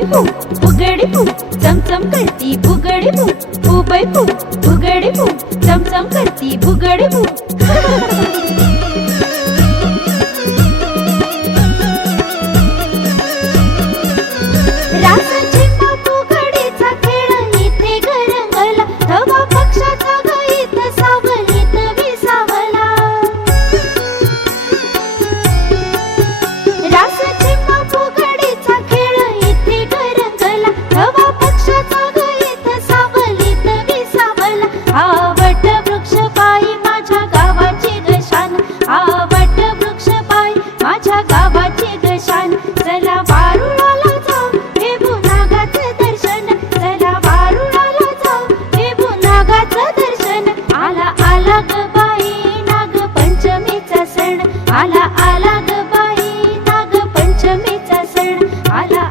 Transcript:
फुगडी फू चमचम करती फुगडी फू फुगडी फू चमचम करती फुगडी फू रासाची फुगडीचा खेळ इथे गरंगला धवा पक्षाचा गीत सावलीत विसावला रासाची फुगडीचा खेळ इथे गरंगला धवा पक्षाचा गीत सावलीत विसावला हा वट वृक्ष पायी माझ्या गावाची गशान हा वट वृक्ष पायी माझ्या गावाची गशान चला वारुळाला जाऊ घेऊ नागाचं दर्शन चला वारुळाला जाऊ घेऊ नागाचं दर्शन आला आला ग बाई नाग पंचमीचा सण आला आला ग बाई नाग पंचमीचा सण आला